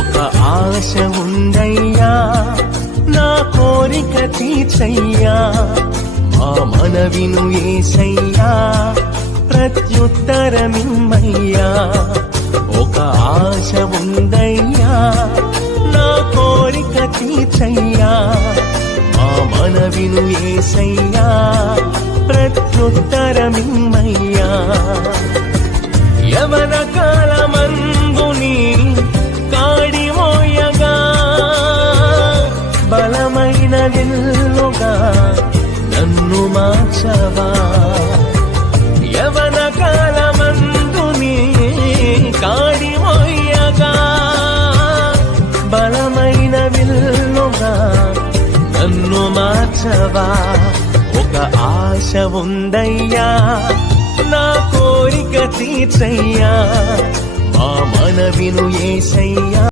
ఒక ఆశ ఉందయ్యా నా కోరిక తీర్చయ్యా మా మనవిను యేసయ్యా ప్రత్యుత్తరమిమ్మయ్యా ఒక ఆశ ఉందయ్యా నా కోరిక తీర్చయ్యా మా మనవిను యేసయ్యా ప్రత్యుత్తరమిమ్మయ్యా యవన కాలమందుని కాడి మోయగా బలమైన విల్లుగా నన్ను మార్చవా యవన కాలమందుని కాడి మోయగా బలమైన విల్లుగా నన్ను మార్చవా ఒక ఆశ ఉందయ్యా నా కోరిక తీర్చయ్యా మా మనవిను యేసయ్యా